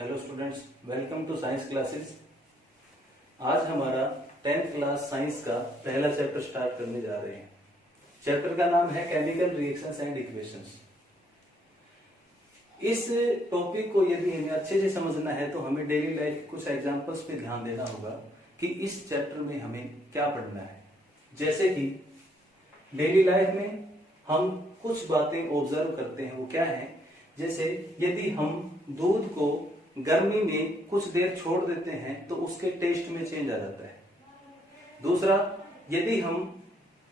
Hello students, welcome to science classes. आज हमारा 10th class science का पहला चैप्टर स्टार्ट करने जा रहे हैं। चैप्टर का नाम है केमिकल रिएक्शंस एंड इक्वेशंस। इस टॉपिक को यदि हमें अच्छे से समझना है तो हमें डेली लाइफ कुछ एग्जांपल्स पे ध्यान देना होगा कि इस चैप्टर में हमें क्या पढ़ना है। जैसे कि डेली लाइफ में हम कुछ बातें ऑब्जर्व करते हैं, वो क्या है? जैसे यदि हम दूध को गर्मी में कुछ देर छोड़ देते हैं तो उसके टेस्ट में चेंज आ जाता है। दूसरा, यदि हम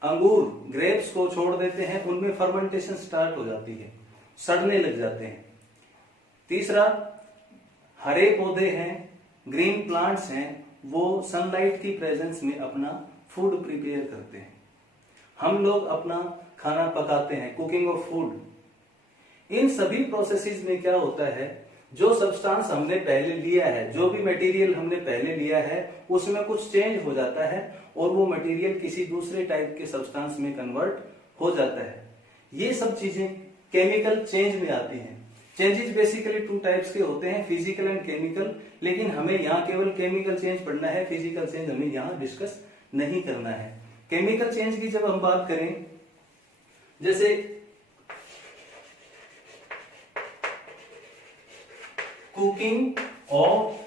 अंगूर ग्रेप्स को छोड़ देते हैं, उनमें फर्मेंटेशन स्टार्ट हो जाती है, सड़ने लग जाते हैं। तीसरा, हरे पौधे हैं, ग्रीन प्लांट्स हैं, वो सनलाइट की प्रेजेंस में अपना फूड प्रिपेयर करते हैं। हम लोग अपना खाना पकाते हैं, कुकिंग ऑफ फूड। इन सभी प्रोसेसेस में क्या होता है, जो सब्सटेंस हमने पहले लिया है, जो भी मटेरियल हमने पहले लिया है, उसमें कुछ चेंज हो जाता है और वो मटेरियल किसी दूसरे टाइप के सब्सटेंस में कन्वर्ट हो जाता है। ये सब चीजें केमिकल चेंज में आती हैं। चेंजेस बेसिकली 2 टाइप्स के होते हैं, फिजिकल एंड केमिकल, लेकिन हमें यहाँ केवल केमिकल चेंज पढ़ना है, फिजिकल चेंज हमें यहाँ डिस्कस नहीं करना है। केमिकल चेंज की जब हम बात करें, जैसे कुकिंग ऑफ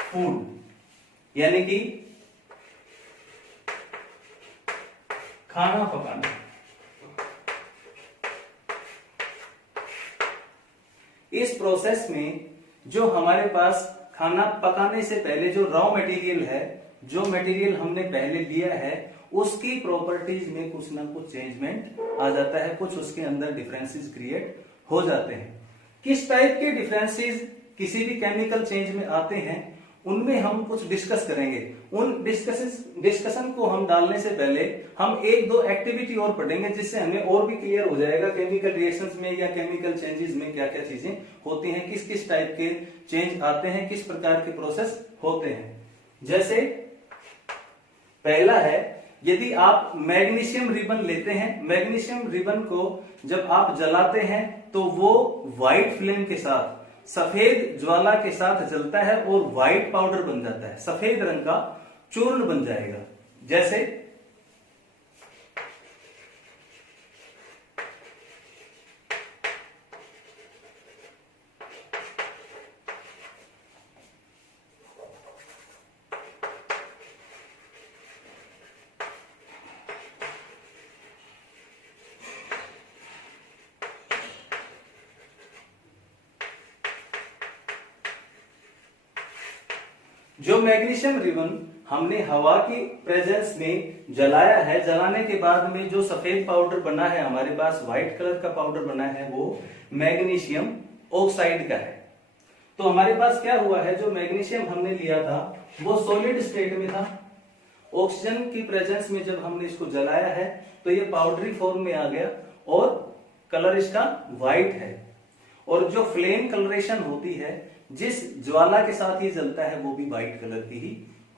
फूड, यानी कि खाना पकाना। इस प्रोसेस में जो हमारे पास खाना पकाने से पहले जो रॉ मटेरियल है, जो मटेरियल हमने पहले लिया है, उसकी प्रॉपर्टीज में कुछ ना कुछ चेंजमेंट आ जाता है, कुछ उसके अंदर डिफरेंसेस क्रिएट हो जाते हैं। किस टाइप के डिफरेंसेस किसी भी केमिकल चेंज में आते हैं, उनमें हम कुछ डिस्कस करेंगे। उन डिस्कशन को हम डालने से पहले हम 1-2 एक्टिविटी और पढ़ेंगे, जिससे हमें और भी क्लियर हो जाएगा केमिकल रिएक्शंस में या केमिकल चेंजेस में क्या क्या चीजें होती हैं, किस किस टाइप के चेंज आते हैं, किस प्रकार के प्रोसेस होते हैं। जैसे पहला है, यदि आप मैग्नीशियम रिबन लेते हैं, मैग्नीशियम रिबन को जब आप जलाते हैं तो वो व्हाइट फ्लेम के साथ, सफेद ज्वाला के साथ जलता है और व्हाइट पाउडर बन जाता है, सफेद रंग का चूर्ण बन जाएगा। जैसे जो मैग्नीशियम रिबन हमने हवा की प्रेजेंस में जलाया है, जलाने के बाद में जो सफेद पाउडर बना है हमारे पास, व्हाइट कलर का पाउडर बना है, वो मैग्नीशियम ऑक्साइड का है। तो हमारे पास क्या हुआ है, जो मैग्नीशियम हमने लिया था वो सॉलिड स्टेट में था। ऑक्सीजन की प्रेजेंस में जब हमने इसको जलाया है तो ये पाउडरी फॉर्म में आ गया और कलर इसका व्हाइट है। और जो फ्लेम कलरेशन होती है, जिस ज्वाला के साथ ये जलता है, वो भी व्हाइट कलर की ही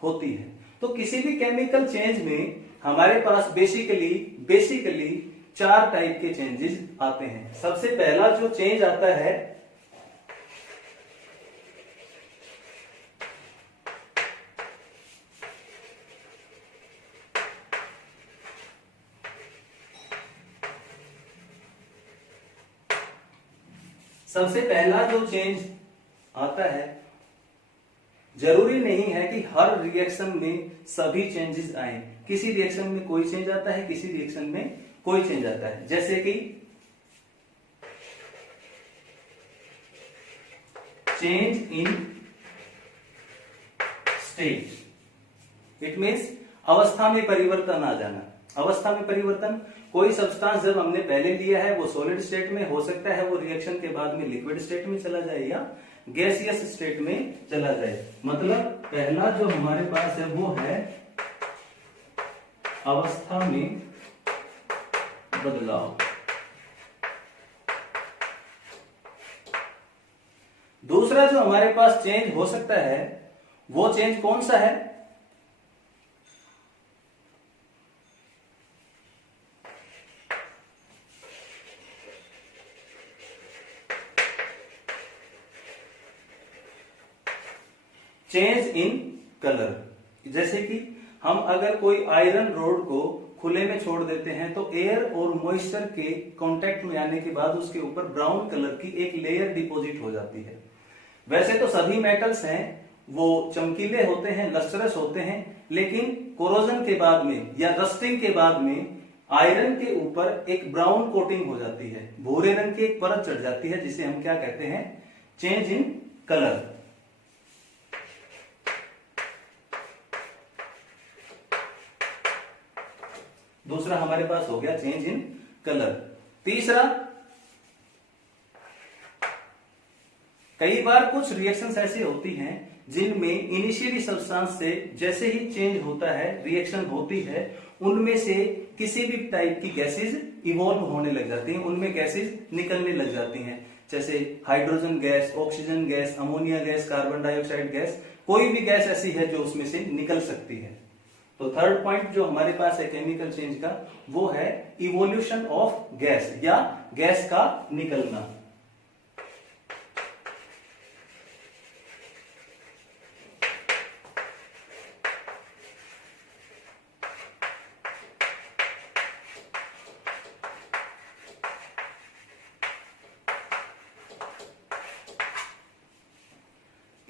होती है। तो किसी भी केमिकल चेंज में हमारे पास बेसिकली 4 टाइप के चेंजेस आते हैं। सबसे पहला जो चेंज आता है, आता है, जरूरी नहीं है कि हर रिएक्शन में सभी चेंजेस आए। किसी रिएक्शन में कोई चेंज आता है, किसी रिएक्शन में कोई चेंज आता है। जैसे कि change in state, it means अवस्था में परिवर्तन आ जाना। अवस्था में परिवर्तन, कोई सब्सटेंस जब हमने पहले लिया है वो सॉलिड स्टेट में, हो सकता है वो रिएक्शन के बाद में लिक्विड स्टेट में चला जाए या गैसियस स्टेट में चला जाए। मतलब पहला जो हमारे पास है वो है अवस्था में बदलाव। दूसरा जो हमारे पास चेंज हो सकता है, वो चेंज कौन सा है? Change in colour. जैसे कि हम अगर कोई आयरन रोड को खुले में छोड़ देते हैं तो एयर और मॉइस्चर के कांटेक्ट में आने के बाद उसके ऊपर ब्राउन कलर की एक लेयर डिपॉजिट हो जाती है। वैसे तो सभी मेटल्स हैं वो चमकीले होते हैं, लस्टरस होते हैं, लेकिन कोरोजन के बाद में या रस्टिंग के बाद में आयरन के ऊपर एक ब्राउन कोटिंग हो जाती है, भूरे रंग की एक परत चढ़ जाती है, जिसे हम क्या कहते हैं, चेंज इन कलर। दूसरा हमारे पास हो गया चेंज इन कलर। तीसरा, कई बार कुछ रिएक्शंस ऐसी होती हैं जिनमें इनिशियली सब्सटेंस से जैसे ही चेंज होता है, रिएक्शन होती है, उनमें से किसी भी टाइप की गैसेज इवॉल्व होने लग जाती हैं, उनमें गैसेज निकलने लग जाती हैं, जैसे hydrogen gas, oxygen gas, ammonia gas, carbon dioxide gas, कोई भी गैस ऐसी है जो उसमें से निकल सकती है। तो थर्ड पॉइंट जो हमारे पास है केमिकल चेंज का, वो है इवोल्यूशन ऑफ गैस या गैस का निकलना।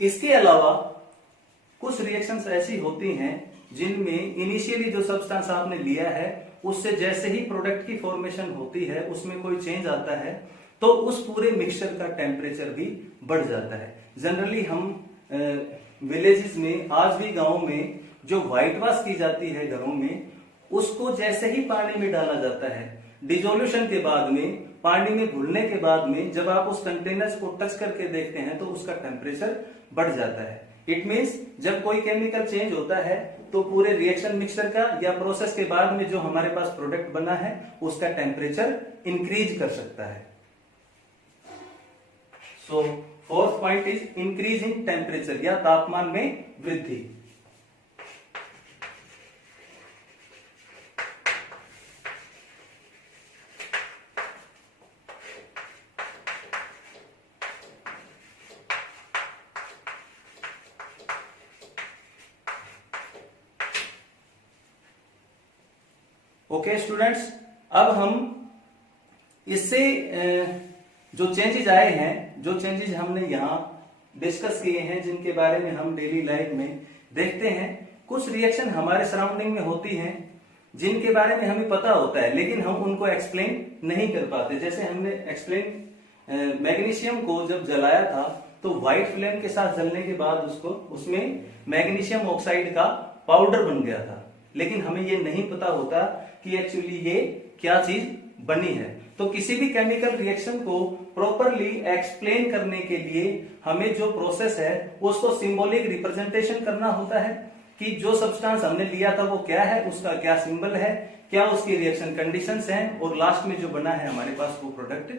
इसके अलावा कुछ रिएक्शंस ऐसी होती हैं जिनमें इनिशियली जो सब्सटेंस आपने लिया है उससे जैसे ही प्रोडक्ट की फॉर्मेशन होती है, उसमें कोई चेंज आता है, तो उस पूरे मिक्सचर का टेम्परेचर भी बढ़ जाता है। जनरली हम विलेजेस में, आज भी गांव में जो व्हाइट वॉश की जाती है घरों में, उसको जैसे ही पानी में डाला जाता है, डिजोल्यूशन के बाद में, पानी में घुलने के बाद में, जब आप उस कंटेनर्स को टच करके देखते हैं तो उसका टेम्परेचर बढ़ जाता है। इट मीन्स जब कोई केमिकल चेंज होता है तो पूरे रिएक्शन मिक्सचर का या प्रोसेस के बाद में जो हमारे पास प्रोडक्ट बना है उसका टेम्परेचर इंक्रीज कर सकता है। So fourth point is increase in temperature या तापमान में वृद्धि। ओके स्टूडेंट्स, अब हम इससे जो चेंजेस आए हैं, जो चेंजेस हमने यहां डिस्कस किए हैं, जिनके बारे में हम डेली लाइफ में देखते हैं, कुछ रिएक्शन हमारे सराउंडिंग में होती हैं जिनके बारे में हमें पता होता है लेकिन हम उनको एक्सप्लेन नहीं कर पाते। जैसे हमने एक्सप्लेन मैग्नीशियम को जब जलाया था तो व्हाइट फ्लेम के साथ जलने के बाद उसमें मैग्नीशियम ऑक्साइड का पाउडर बन गया था, लेकिन हमें ये नहीं पता होता कि एक्चुअली ये क्या चीज बनी है। तो किसी भी केमिकल रिएक्शन को प्रॉपरली एक्सप्लेन करने के लिए हमें जो प्रोसेस है उसको सिंबॉलिक रिप्रेजेंटेशन करना होता है कि जो सब्सटेंस हमने लिया था वो क्या है, उसका क्या सिंबल है, क्या उसकी रिएक्शन कंडीशंस हैं, और लास्ट में जो बना है हमारे पास वो प्रोडक्ट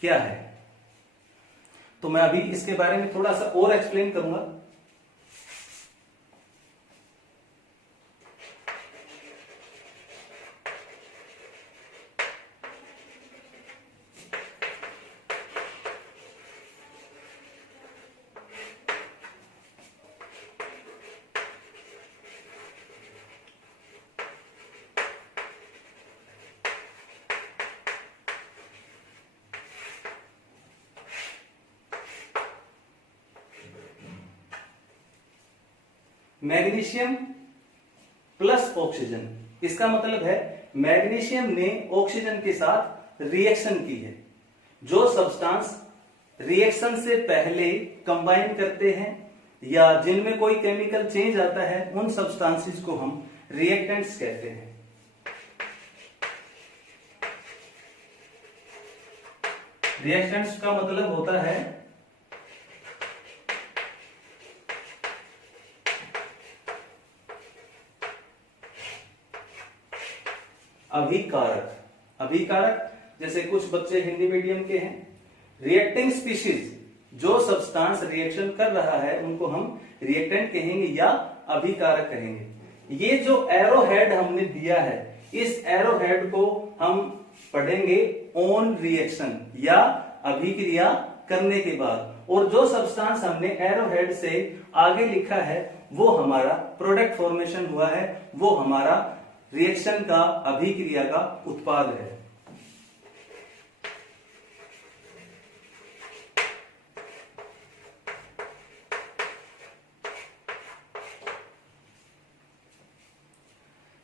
क्या है। तो मैं अभी इसके बारे में थोड़ा सा और एक्सप्लेन करूंगा। मैग्नीशियम प्लस ऑक्सीजन, इसका मतलब है मैग्नीशियम ने ऑक्सीजन के साथ रिएक्शन की है। जो सब्सटेंस रिएक्शन से पहले कंबाइन करते हैं या जिनमें कोई केमिकल चेंज आता है, उन सब्सटेंसेस को हम रिएक्टेंट्स कहते हैं। रिएक्टेंट्स का मतलब होता है अभिकारक। अभिकारक, जैसे कुछ बच्चे हिंदी मीडियम के हैं, रिएक्टिंग स्पीशीज, जो सब्सटेंस रिएक्शन कर रहा है उनको हम रिएक्टेंट कहेंगे या अभिकारक कहेंगे। ये जो एरो हेड हमने दिया है, इस एरो हेड को हम पढ़ेंगे ऑन रिएक्शन या अभिक्रिया करने के बाद, और जो सब्सटेंस हमने एरो हेड से आगे लिखा है वो हमारा प्रोडक्ट फॉर्मेशन हुआ है, वो हमारा रिएक्शन का अभिक्रिया का उत्पाद है।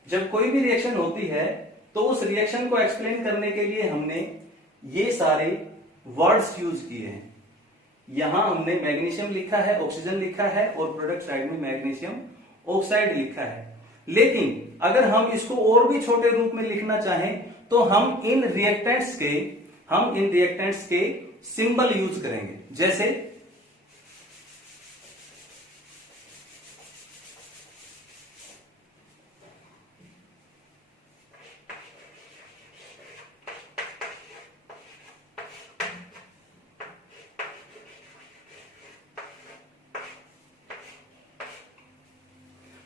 जब कोई भी रिएक्शन होती है तो उस रिएक्शन को एक्सप्लेन करने के लिए हमने ये सारे वर्ड्स यूज किए हैं। यहां हमने मैग्नीशियम लिखा है, ऑक्सीजन लिखा है और प्रोडक्ट साइड में मैग्नीशियम ऑक्साइड लिखा है। लेकिन अगर हम इसको और भी छोटे रूप में लिखना चाहें तो हम इन रिएक्टेंट्स के सिंबल यूज करेंगे। जैसे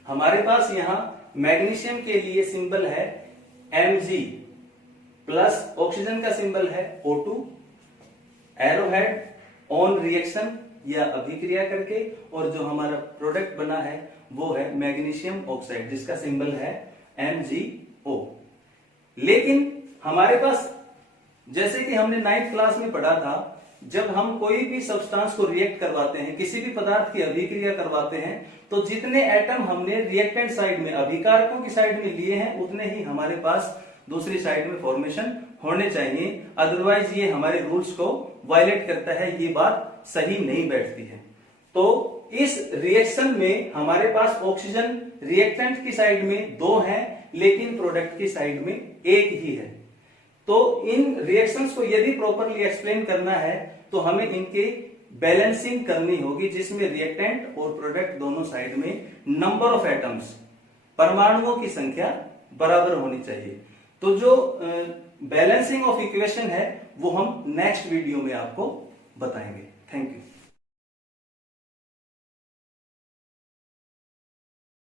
हमारे पास यहां मैग्नीशियम के लिए सिंबल है Mg प्लस ऑक्सीजन का सिंबल है O2, एरोहेड ऑन रिएक्शन या अभिक्रिया करके, और जो हमारा प्रोडक्ट बना है वो है मैग्नीशियम ऑक्साइड जिसका सिंबल है MgO। लेकिन हमारे पास, जैसे कि हमने 9th क्लास में पढ़ा था, जब हम कोई भी सब्सटेंस को रिएक्ट करवाते हैं, किसी भी पदार्थ की अभिक्रिया करवाते हैं, तो जितने एटम हमने रिएक्टेंट साइड में, अभिकारकों की साइड में लिए हैं, उतने ही हमारे पास दूसरी साइड में फॉर्मेशन होने चाहिए। अदरवाइज ये हमारे रूल्स को वायलेट करता है, ये बात सही नहीं बैठती है। तो इस रिएक्शन में हमारे पास ऑक्सीजन रिएक्टेंट की साइड में 2 है, लेकिन प्रोडक्ट की साइड में 1 ही है। तो इन रिएक्शंस को यदि प्रॉपरली एक्सप्लेन करना है तो हमें इनके बैलेंसिंग करनी होगी, जिसमें रिएक्टेंट और प्रोडक्ट दोनों साइड में नंबर ऑफ एटम्स, परमाणुओं की संख्या बराबर होनी चाहिए। तो जो बैलेंसिंग ऑफ इक्वेशन है वो हम नेक्स्ट वीडियो में आपको बताएंगे। Thank you.